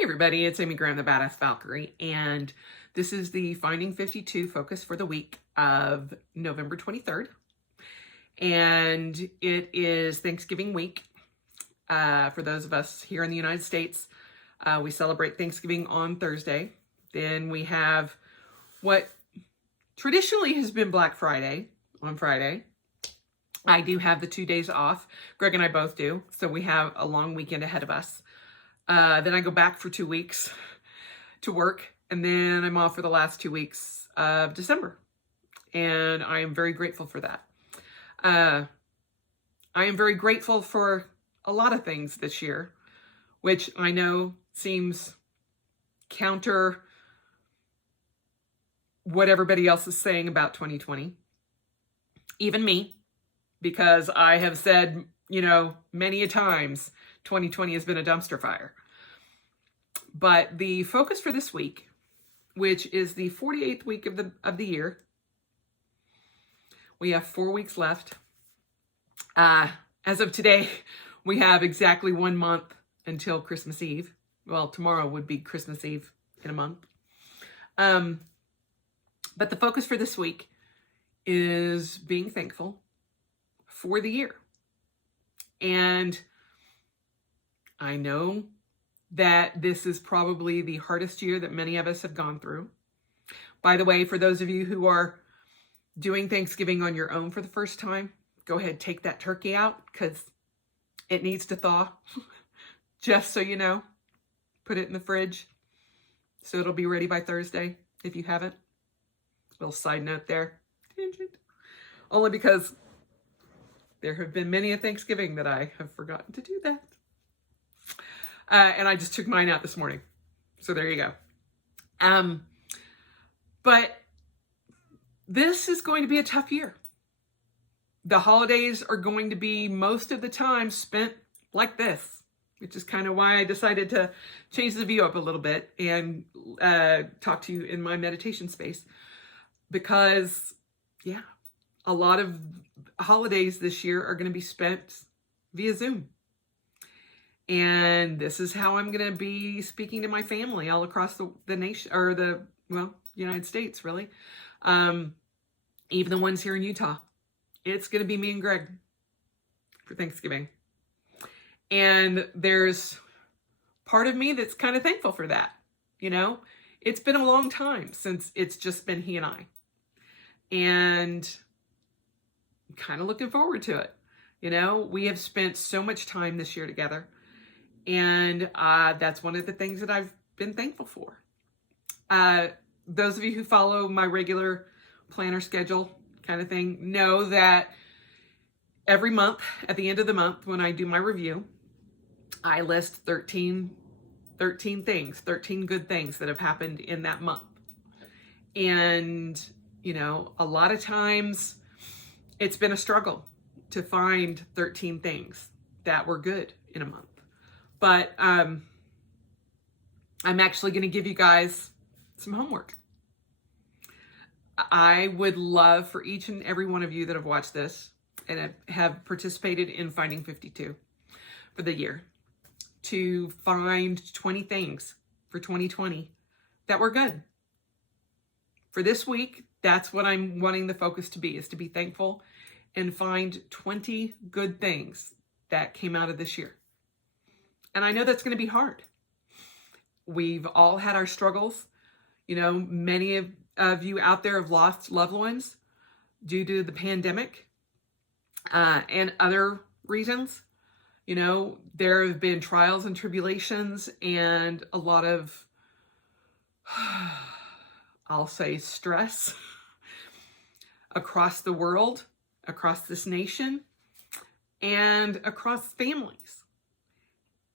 Hey everybody, it's Amy Graham, the Badass Valkyrie, and this is the Finding 52 focus for the week of November 23rd. And it is Thanksgiving week. For those of us here in the United States, we celebrate Thanksgiving on Thursday. Then we have what traditionally has been Black Friday on Friday. I do have the 2 days off. Greg and I both do, so we have a long weekend ahead of us. Then I go back for 2 weeks to work, and then I'm off for the last 2 weeks of December. And I am very grateful for that. I am very grateful for a lot of things this year, which I know seems counter what everybody else is saying about 2020. Even me, because I have said, many a times, 2020 has been a dumpster fire. But the focus for this week, which is the 48th week of the year, we have 4 weeks left. As of today, we have exactly 1 month until Christmas Eve. Well, tomorrow would be Christmas Eve in a month. But the focus for this week is being thankful for the year. And I know that this is probably the hardest year that many of us have gone through. By the way, for those of you who are doing Thanksgiving on your own for the first time, go ahead, take that turkey out because it needs to thaw. Just so you know, put it in the fridge so it'll be ready by Thursday if you haven't. Little side note there. Tangent. Only because there have been many a Thanksgiving that I have forgotten to do that. And I just took mine out this morning. So there you go. But this is going to be a tough year. The holidays are going to be most of the time spent like this, which is kind of why I decided to change the view up a little bit and talk to you in my meditation space. Because, a lot of holidays this year are going to be spent via Zoom. And this is how I'm going to be speaking to my family all across the nation, or United States, really. Even the ones here in Utah. It's going to be me and Greg for Thanksgiving. And there's part of me that's kind of thankful for that. It's been a long time since it's just been he and I. And I'm kind of looking forward to it. We have spent so much time this year together. And that's one of the things that I've been thankful for. Those of you who follow my regular planner schedule kind of thing know that every month, at the end of the month, when I do my review, I list 13 things, 13 good things that have happened in that month. And, a lot of times it's been a struggle to find 13 things that were good in a month. But I'm actually going to give you guys some homework. I would love for each and every one of you that have watched this and have participated in Finding 52 for the year to find 20 things for 2020 that were good. For this week, that's what I'm wanting the focus to be, is to be thankful and find 20 good things that came out of this year. And I know that's going to be hard. We've all had our struggles. Many of you out there have lost loved ones due to the pandemic and other reasons. There have been trials and tribulations and a lot of, I'll say, stress across the world, across this nation, and across families.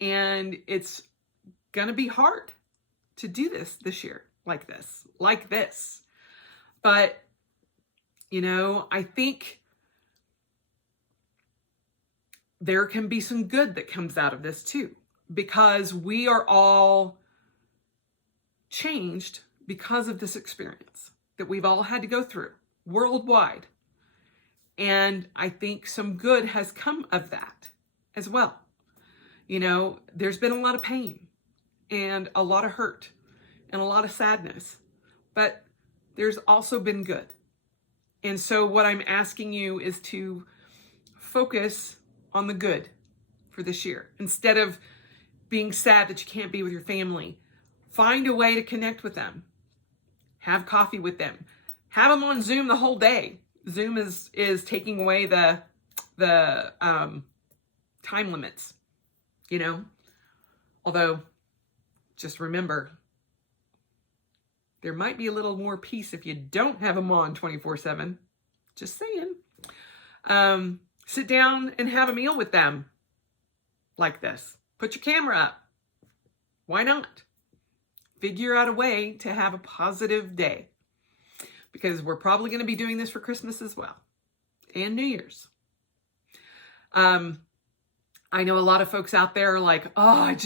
And it's going to be hard to do this year like this. But, I think there can be some good that comes out of this too, because we are all changed because of this experience that we've all had to go through worldwide. And I think some good has come of that as well. There's been a lot of pain. and a lot of hurt and a lot of sadness, but there's also been good. And so what I'm asking you is to focus on the good for this year. Instead of being sad that you can't be with your family, find a way to connect with them. Have coffee with them. Have them on Zoom the whole day. Zoom is taking away the time limits, you know? Although, just remember, there might be a little more peace if you don't have them on 24/7. Just saying. Sit down and have a meal with them like this. Put your camera up. Why not? Figure out a way to have a positive day, because we're probably going to be doing this for Christmas as well, and New Year's. I know a lot of folks out there are like, oh,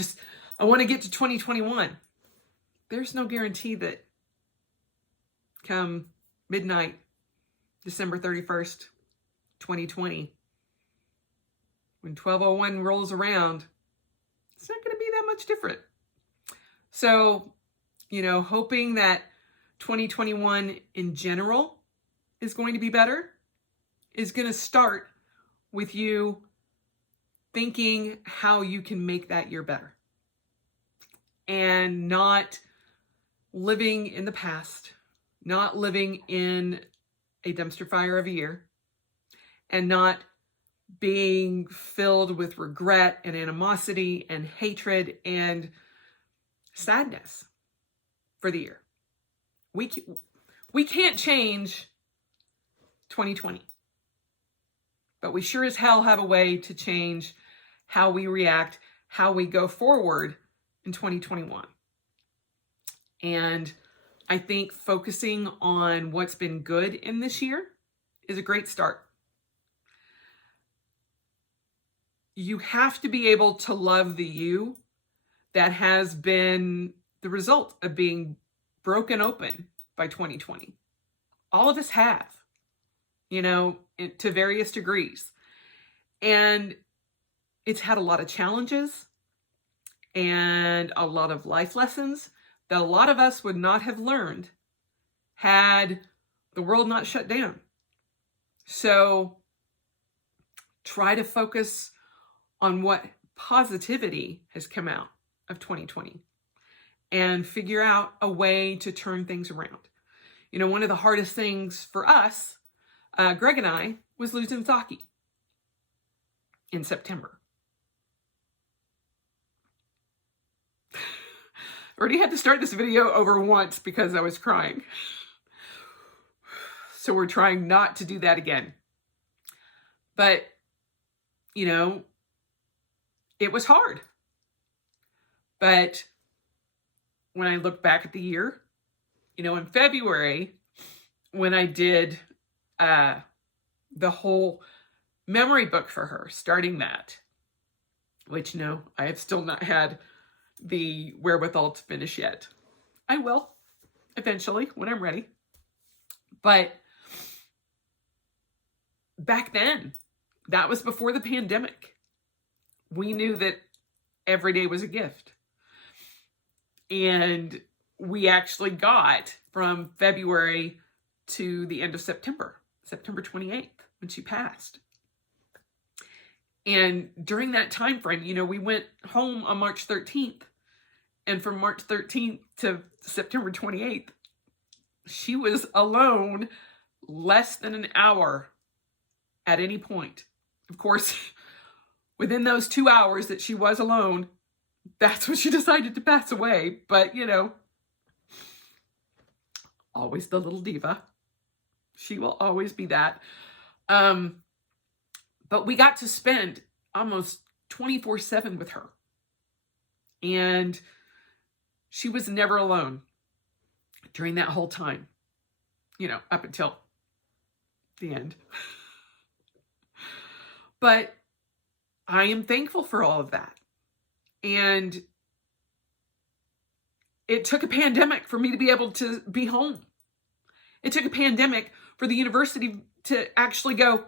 I want to get to 2021. There's no guarantee that come midnight, December 31st, 2020, when 12:01 rolls around, it's not going to be that much different. So, hoping that 2021 in general is going to be better is going to start with you thinking how you can make that year better, and not living in the past, not living in a dumpster fire of a year, and not being filled with regret and animosity and hatred and sadness for the year. We can't change 2020, but we sure as hell have a way to change how we react, how we go forward in 2021. And I think focusing on what's been good in this year is a great start. You have to be able to love the you that has been the result of being broken open by 2020. All of us have, to various degrees. And it's had a lot of challenges and a lot of life lessons that a lot of us would not have learned had the world not shut down. So try to focus on what positivity has come out of 2020 and figure out a way to turn things around. One of the hardest things for us, Greg and I, was losing Zaki in September. Already had to start this video over once because I was crying. So we're trying not to do that again. But, it was hard. But when I look back at the year, in February, when I did the whole memory book for her, starting that, which no, I have still not had the wherewithal to finish yet. I will eventually when I'm ready. But back then, that was before the pandemic. We knew that every day was a gift. And we actually got from February to the end of September 28th, when she passed. And during that time frame, we went home on March 13th. And from March 13th to September 28th, she was alone less than an hour at any point. Of course, within those 2 hours that she was alone, that's when she decided to pass away. But, always the little diva. She will always be that. But we got to spend almost 24/7 with her. And she was never alone during that whole time, up until the end. But I am thankful for all of that. And it took a pandemic for me to be able to be home. It took a pandemic for the university to actually go,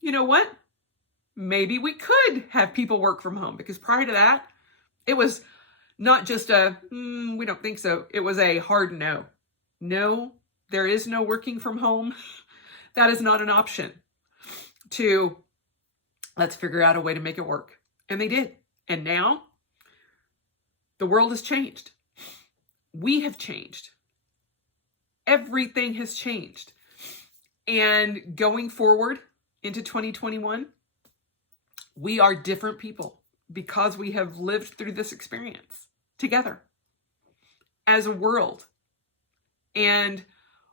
you know what? Maybe we could have people work from home. Because prior to that, it was Not just a, we don't think so. It was a hard no. No, there is no working from home. That is not an option. To, let's figure out a way to make it work. And they did. And now the world has changed. We have changed. Everything has changed. And going forward into 2021, we are different people because we have lived through this experience together as a world and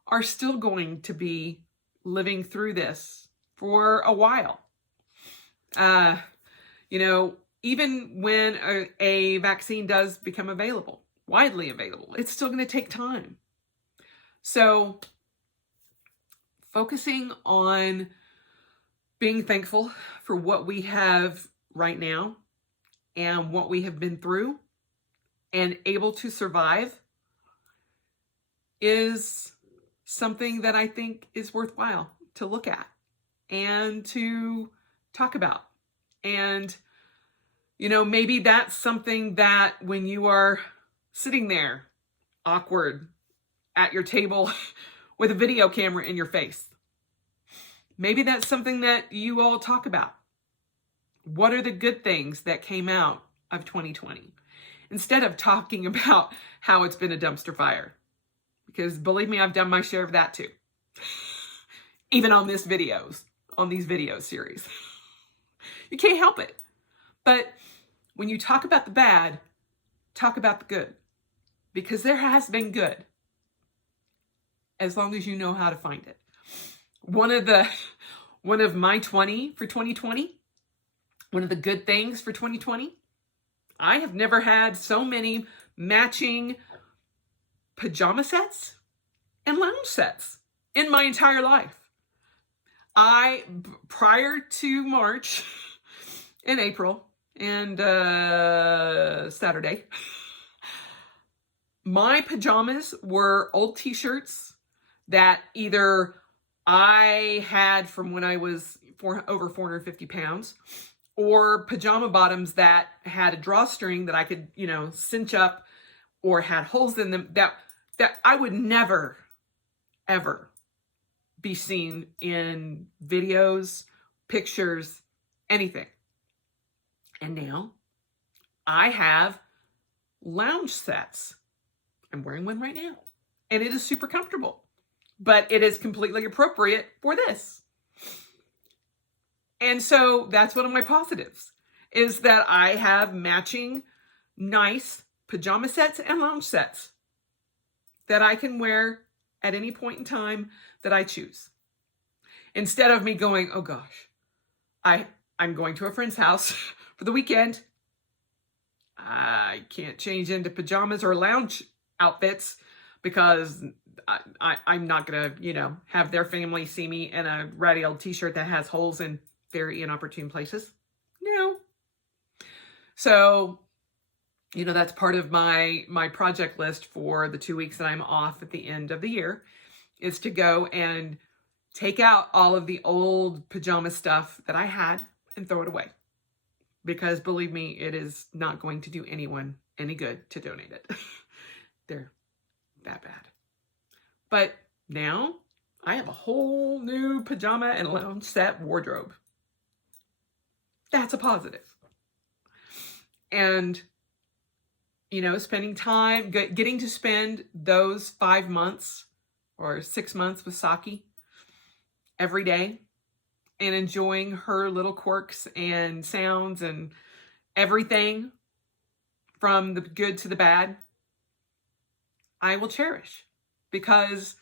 are still going to be living through this for a while. Even when a vaccine does become available, widely available, it's still going to take time. So focusing on being thankful for what we have right now and what we have been through and able to survive is something that I think is worthwhile to look at and to talk about. And, maybe that's something that when you are sitting there awkward at your table with a video camera in your face, maybe that's something that you all talk about. What are the good things that came out of 2020? Instead of talking about how it's been a dumpster fire. Because believe me, I've done my share of that too. Even on these video series. You can't help it. But when you talk about the bad, talk about the good. Because there has been good. As long as you know how to find it. One of my 20 for 2020, one of the good things for 2020, I have never had so many matching pajama sets and lounge sets in my entire life. Prior to March and April and Saturday, my pajamas were old t-shirts that either I had from when I was over 450 pounds, or pajama bottoms that had a drawstring that I could, cinch up, or had holes in them that I would never, ever be seen in videos, pictures, anything. And now I have lounge sets. I'm wearing one right now. And it is super comfortable. But it is completely appropriate for this. And so that's one of my positives, is that I have matching nice pajama sets and lounge sets that I can wear at any point in time that I choose. Instead of me going, oh gosh, I'm going to a friend's house for the weekend. I can't change into pajamas or lounge outfits because I'm not going to, have their family see me in a ratty old t-shirt that has holes in very inopportune places. No. So, that's part of my project list for the 2 weeks that I'm off at the end of the year, is to go and take out all of the old pajama stuff that I had and throw it away. Because believe me, it is not going to do anyone any good to donate it. They're that bad. But now I have a whole new pajama and lounge set wardrobe. That's a positive. And, spending time, getting to spend those 5 months or 6 months with Saki every day and enjoying her little quirks and sounds and everything from the good to the bad, I will cherish, because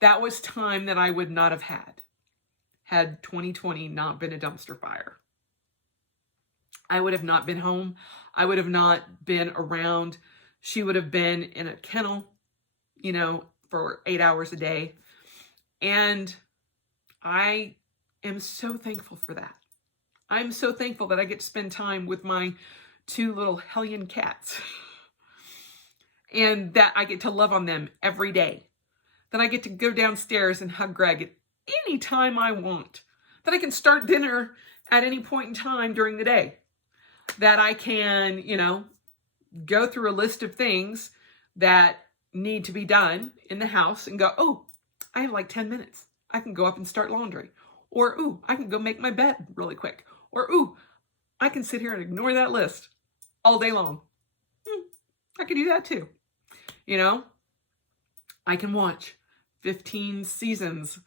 that was time that I would not have had 2020 not been a dumpster fire. I would have not been home. I would have not been around. She would have been in a kennel, for 8 hours a day. And I am so thankful for that. I'm so thankful that I get to spend time with my 2 little hellion cats. And that I get to love on them every day. That I get to go downstairs and hug Greg at any time I want. That I can start dinner at any point in time during the day. That I can, go through a list of things that need to be done in the house and go, oh, I have like 10 minutes. I can go up and start laundry. Or, ooh, I can go make my bed really quick. Or, ooh, I can sit here and ignore that list all day long. I can do that too. You know, I can watch 15 seasons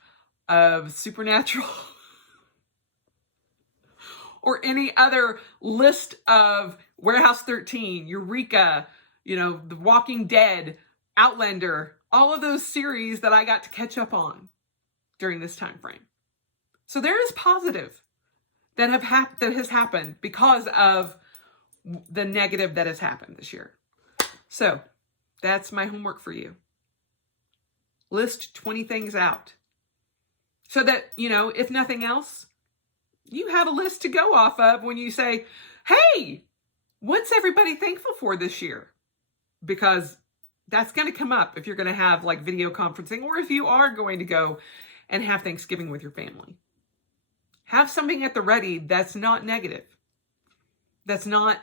of Supernatural or any other list of Warehouse 13, Eureka, you know, The Walking Dead, Outlander, all of those series that I got to catch up on during this time frame. So there is positive that has happened because of the negative that has happened this year. So that's my homework for you. List 20 things out so that, you know, if nothing else, you have a list to go off of when you say, hey, what's everybody thankful for this year? Because that's going to come up if you're going to have like video conferencing, or if you are going to go and have Thanksgiving with your family. Have something at the ready that's not negative. That's not,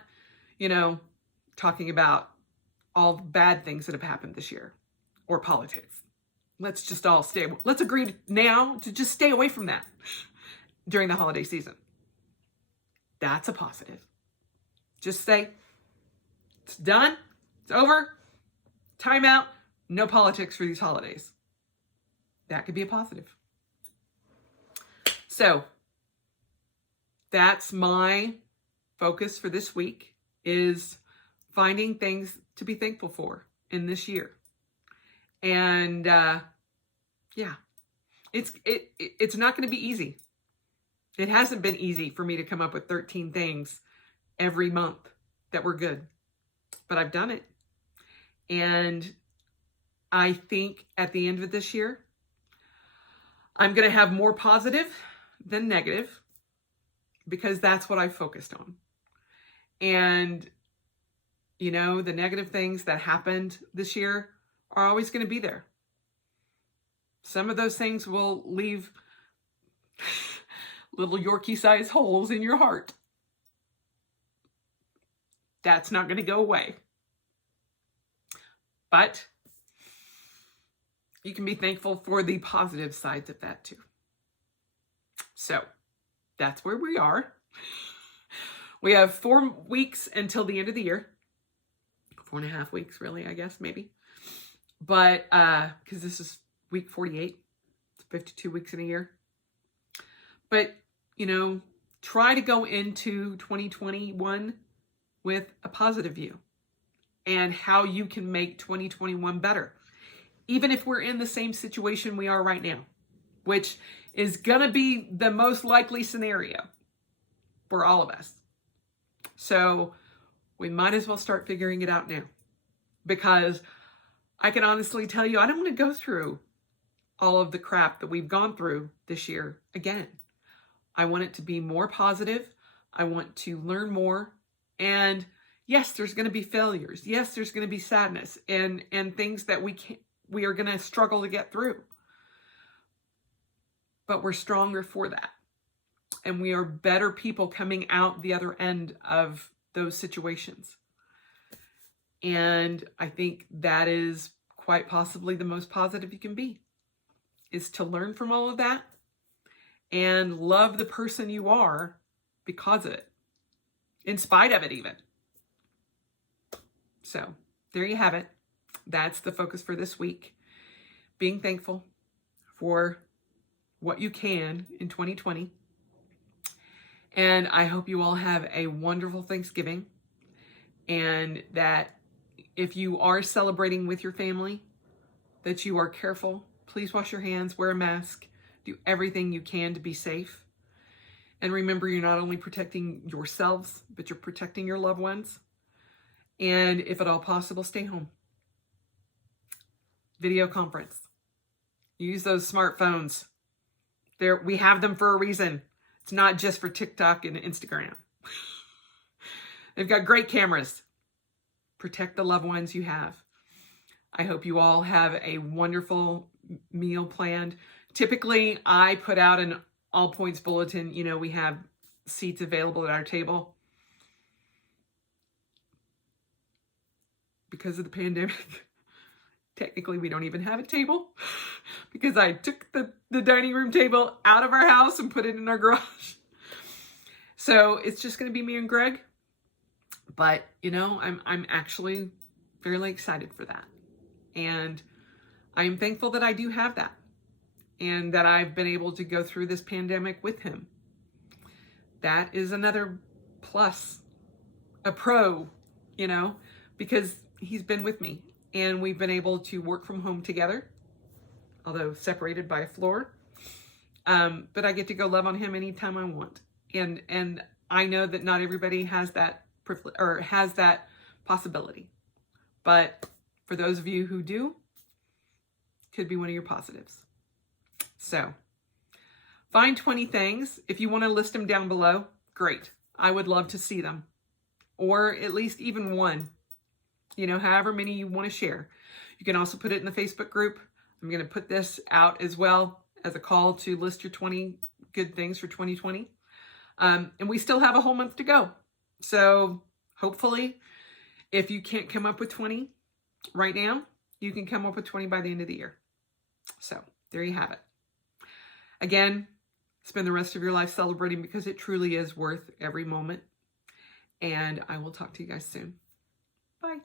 you know, talking about all the bad things that have happened this year or politics. Let's agree now to just stay away from that during the holiday season. That's a positive. Just say, it's done, it's over, time out, no politics for these holidays. That could be a positive. So, that's my focus for this week, is finding things to be thankful for in this year. And it's not going to be easy. It hasn't been easy for me to come up with 13 things every month that were good, but I've done it. And I think at the end of this year, I'm going to have more positive than negative, because that's what I focused on. And, you know, the negative things that happened this year are always going to be there. Some of those things will leave little Yorkie-sized holes in your heart. That's not going to go away. But you can be thankful for the positive sides of that too. So that's where we are. We have 4 weeks until the end of the year. 4.5 weeks, really, I guess, maybe. But, because this is week 48, it's 52 weeks in a year. But, you know, try to go into 2021 with a positive view and how you can make 2021 better. Even if we're in the same situation we are right now, which is going to be the most likely scenario for all of us. So we might as well start figuring it out now, because I can honestly tell you, I don't want to go through all of the crap that we've gone through this year again. I want it to be more positive. I want to learn more. And yes, there's going to be failures. Yes, there's going to be sadness and things that we are going to struggle to get through. But we're stronger for that. And we are better people coming out the other end of those situations. And I think that is quite possibly the most positive you can be, is to learn from all of that and love the person you are because of it, in spite of it even. So there you have it. That's the focus for this week. Being thankful for what you can in 2020. And I hope you all have a wonderful Thanksgiving, and that if you are celebrating with your family, that you are careful. Please wash your hands, wear a mask, do everything you can to be safe. And remember, you're not only protecting yourselves, but you're protecting your loved ones. And if at all possible, stay home. Video conference. Use those smartphones. We have them for a reason. It's not just for TikTok and Instagram. They've got great cameras. Protect the loved ones you have. I hope you all have a wonderful meal planned. Typically, I put out an all points bulletin. You know, we have seats available at our table. because of the pandemic, technically we don't even have a table because I took the dining room table out of our house and put it in our garage. So it's just going to be me and Greg. But, you know, I'm actually fairly excited for that. And I'm thankful that I do have that. And that I've been able to go through this pandemic with him. That is another plus, a pro, you know, because he's been with me. And we've been able to work from home together, although separated by a floor. But I get to go love on him anytime I want. And I know that not everybody has that privilege or has that possibility. But for those of you who do, could be one of your positives. So, find 20 things. If you want to list them down below, great. I would love to see them. Or at least even one. You know, however many you want to share. You can also put it in the Facebook group. I'm going to put this out as well as a call to list your 20 good things for 2020. And we still have a whole month to go. So hopefully, if you can't come up with 20 right now, you can come up with 20 by the end of the year. So there you have it. Again, spend the rest of your life celebrating because it truly is worth every moment. And I will talk to you guys soon. Bye.